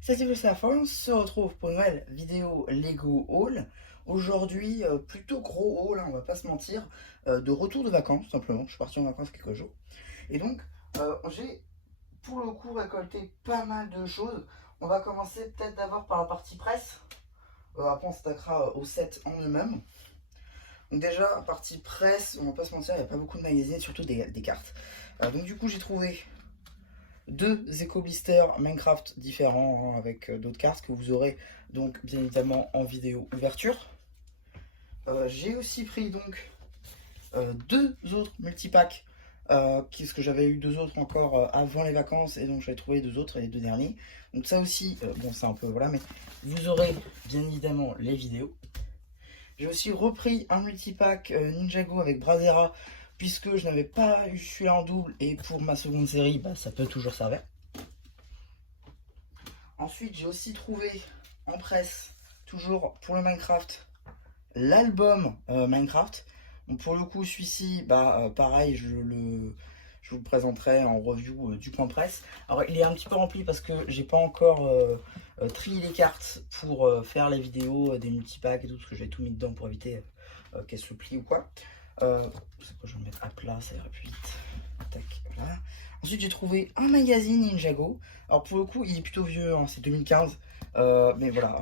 Salut la France, on se retrouve pour une nouvelle vidéo Lego Haul. Aujourd'hui, plutôt gros haul, hein, on va pas se mentir, de retour de vacances, tout simplement. Je suis parti en vacances quelques jours. Et donc, j'ai pour le coup récolté pas mal de choses. On va commencer peut-être d'abord par la partie presse. Après, on s'attaquera au set en eux-mêmes. Donc déjà, partie presse, on va pas se mentir, il n'y a pas beaucoup de magazines, surtout des cartes. Donc du coup, j'ai trouvé deux éco blisters Minecraft différents, hein, avec d'autres cartes que vous aurez donc bien évidemment en vidéo ouverture. J'ai aussi pris donc deux autres multipacks, parce que j'avais eu deux autres encore avant les vacances, et donc j'avais trouvé deux autres, et les deux derniers. Donc ça aussi, bon c'est un peu voilà, mais vous aurez bien évidemment les vidéos. J'ai aussi repris un multipack Ninjago avec Brazera, puisque je n'avais pas eu celui-là en double, et pour ma seconde série, bah, ça peut toujours servir. Ensuite, j'ai aussi trouvé en presse, toujours pour le Minecraft, l'album Minecraft. Donc pour le coup, celui-ci, bah, pareil, je vous le présenterai en review du point presse. Alors, il est un petit peu rempli parce que j'ai pas encore trié les cartes pour faire les vidéos des multipacks et tout, parce que j'ai tout mis dedans pour éviter qu'elles se plient ou quoi. C'est quoi, je vais le mettre à plat, ça ira plus vite. Tac, voilà. Ensuite, j'ai trouvé un magazine Ninjago. Alors, pour le coup, il est plutôt vieux, hein, c'est 2015. Mais voilà,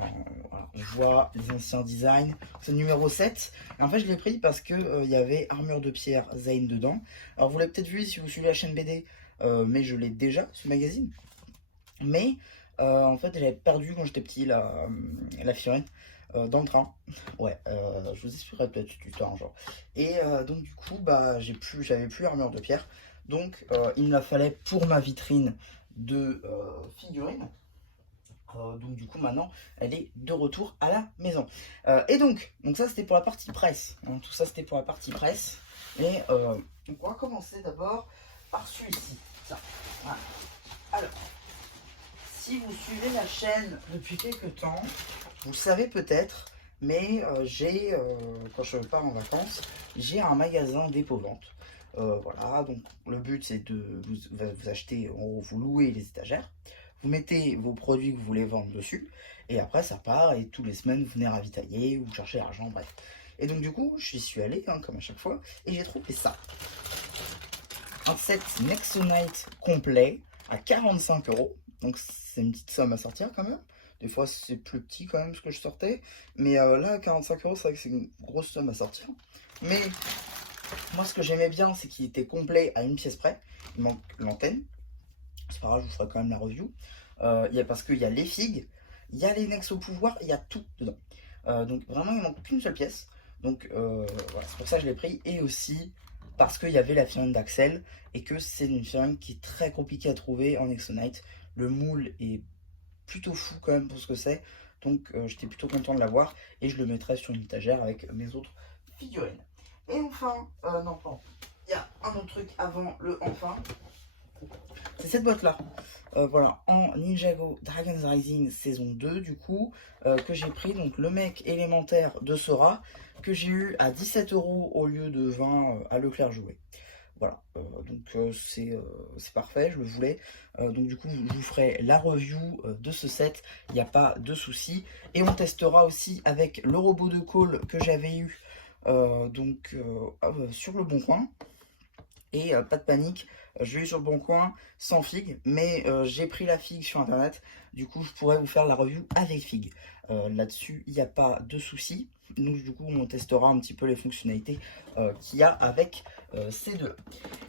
on voit les anciens designs. C'est le numéro 7. Et en fait, je l'ai pris parce que il y avait Armure de pierre Zane dedans. Alors, vous l'avez peut-être vu si vous suivez la chaîne BD, mais je l'ai déjà, ce magazine. Mais en fait, j'avais perdu quand j'étais petit la figurine dans le train. Ouais, je vous expliquerai peut-être du temps un jour. Et donc, du coup, bah, j'avais plus Armure de pierre. Donc, il me la fallait pour ma vitrine de figurines. Donc du coup maintenant elle est de retour à la maison. Et donc ça c'était pour la partie presse, hein, tout ça c'était pour la partie presse. Et donc on va commencer d'abord par celui-ci. Ça. Voilà. Alors, si vous suivez la chaîne depuis quelques temps, vous le savez peut-être, mais quand je pars en vacances, j'ai un magasin dépôt-vente. Voilà, donc le but c'est de vous acheter, en gros, vous louez les étagères, vous mettez vos produits que vous voulez vendre dessus, et après ça part, et tous les semaines vous venez ravitailler, ou chercher l'argent, bref. Et donc du coup, je suis allé, hein, comme à chaque fois, et j'ai trouvé ça. Un set Nexonite complet à 45 euros. Donc c'est une petite somme à sortir quand même. Des fois c'est plus petit quand même ce que je sortais. Mais là à 45 euros, c'est vrai que c'est une grosse somme à sortir. Mais moi ce que j'aimais bien, c'est qu'il était complet à une pièce près. Il manque l'antenne. C'est pas grave, je vous ferai quand même la review. Parce qu'il y a les figues, il y a les Nex au pouvoir, il y a tout dedans. Donc vraiment il manque qu'une seule pièce. Donc voilà, c'est pour ça que je l'ai pris. Et aussi parce qu'il y avait la figurine d'Axel et que c'est une figurine qui est très compliquée à trouver en Nexonite. Le moule est plutôt fou quand même pour ce que c'est. Donc j'étais plutôt content de l'avoir et je le mettrai sur une étagère avec mes autres figurines. Et enfin, non, pardon, il y a un autre truc avant le enfin. C'est cette boîte là, voilà, en Ninjago Dragon's Rising saison 2 du coup, que j'ai pris, donc le mec élémentaire de Sora, que j'ai eu à 17 euros au lieu de 20 à Leclerc joué. Voilà, donc c'est parfait, je le voulais. Donc du coup, je vous ferai la review de ce set, il n'y a pas de souci. Et on testera aussi avec le robot de call que j'avais eu sur le Bon Coin. Et pas de panique, je vais sur le bon coin sans figue, mais j'ai pris la figue sur internet, du coup je pourrais vous faire la review avec figue. Là-dessus, il n'y a pas de souci. Donc du coup on testera un petit peu les fonctionnalités qu'il y a avec ces deux.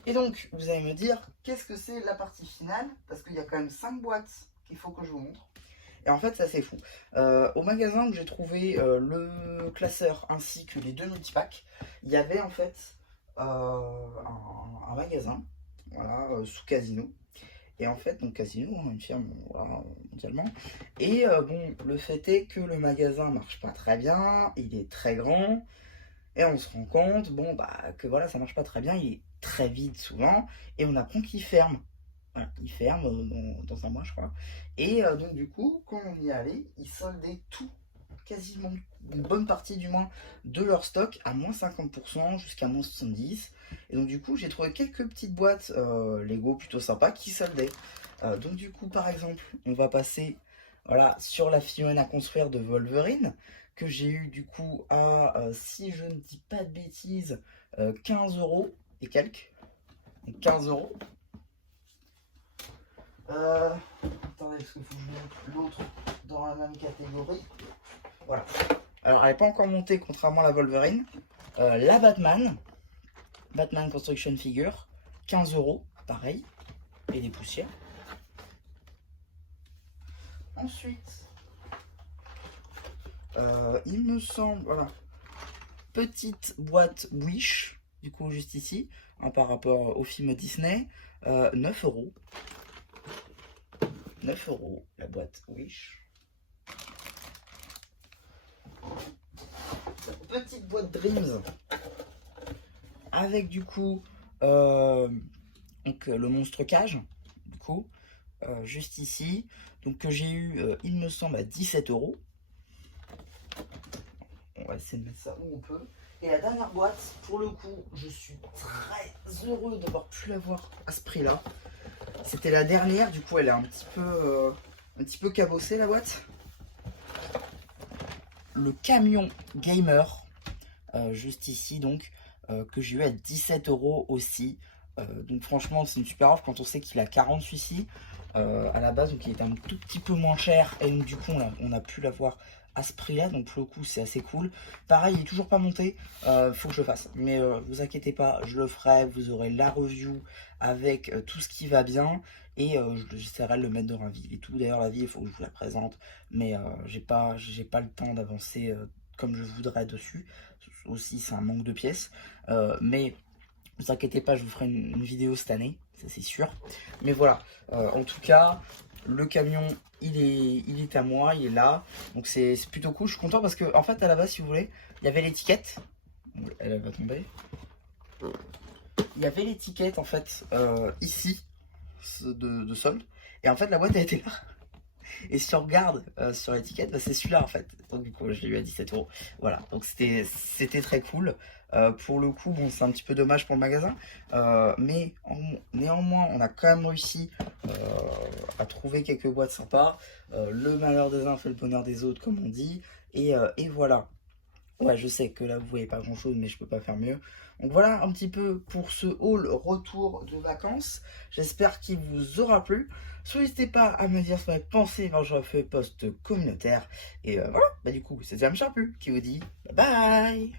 Et donc vous allez me dire, qu'est-ce que c'est la partie finale? Parce qu'il y a quand même 5 boîtes qu'il faut que je vous montre. Et en fait, ça c'est fou. Au magasin où j'ai trouvé le classeur ainsi que les deux multipacks, il y avait en fait un magasin, voilà, sous Casino. Et en fait, donc Casino, hein, une firme voilà, mondialement. Et bon, le fait est que le magasin marche pas très bien, il est très grand, et on se rend compte, bon, bah, que voilà, ça marche pas très bien, il est très vide souvent, et on apprend qu'il ferme. Voilà, il ferme dans un mois, je crois. Et donc, du coup, quand on y est allé, ils soldaient tout, quasiment une bonne partie du moins, de leur stock à moins 50% jusqu'à moins 70%. Et donc, du coup, j'ai trouvé quelques petites boîtes Lego plutôt sympas qui soldaient. Donc, du coup, par exemple, on va passer Voilà, sur la figurine à construire de Wolverine, que j'ai eu du coup à, si je ne dis pas de bêtises, 15 € et quelques. Donc 15 €. Attendez, parce qu'il faut que je mette l'autre dans la même catégorie. Voilà. Alors, elle n'est pas encore montée, contrairement à la Wolverine. La Batman Construction Figure, 15 €, pareil, et des poussières. Ensuite, il me semble, voilà, petite boîte Wish, du coup, juste ici, hein, par rapport au film Disney, 9 €. 9 € la boîte Wish. Petite boîte Dreams avec du coup donc, le monstre cage, du coup, juste ici, donc que j'ai eu, il me semble, à 17 €. On va essayer de mettre ça où on peut. Et la dernière boîte, pour le coup, je suis très heureux d'avoir pu l'avoir à ce prix-là. C'était la dernière, du coup elle est un petit peu cabossée la boîte. Le camion gamer, juste ici donc, que j'ai eu à 17 € aussi. Donc franchement c'est une super offre quand on sait qu'il a 40 celui-ci à la base, donc il était un tout petit peu moins cher et donc du coup on a pu l'avoir à ce prix là, donc pour le coup c'est assez cool. Pareil, il est toujours pas monté, faut que je le fasse, mais vous inquiétez pas, je le ferai, vous aurez la review avec tout ce qui va bien et j'essaierai de le mettre dans la vie et tout. D'ailleurs la vie il faut que je vous la présente, mais j'ai pas le temps d'avancer comme je voudrais dessus, aussi c'est un manque de pièces, mais ne vous inquiétez pas, je vous ferai une vidéo cette année, ça c'est sûr. Mais voilà, en tout cas, le camion, il est à moi, il est là. Donc c'est plutôt cool, je suis content parce que, en fait, à la base, si vous voulez, il y avait l'étiquette. Elle va tomber. Il y avait l'étiquette, en fait, ici, de solde. Et en fait, la boîte, elle était là. Et si on regarde sur l'étiquette, bah, c'est celui-là en fait. Donc du coup, je l'ai eu à 17 €. Voilà, donc c'était très cool. Pour le coup, bon, c'est un petit peu dommage pour le magasin. Mais néanmoins, on a quand même réussi à trouver quelques boîtes sympas. Le malheur des uns fait le bonheur des autres, comme on dit. Et voilà. Ouais, je sais que là, vous voyez pas grand-chose, mais je peux pas faire mieux. Donc voilà un petit peu pour ce haul retour de vacances. J'espère qu'il vous aura plu. N'hésitez pas à me dire ce que vous avez pensé quand je refais post communautaire. Et voilà, bah du coup, c'est Jam Charpu qui vous dit bye bye.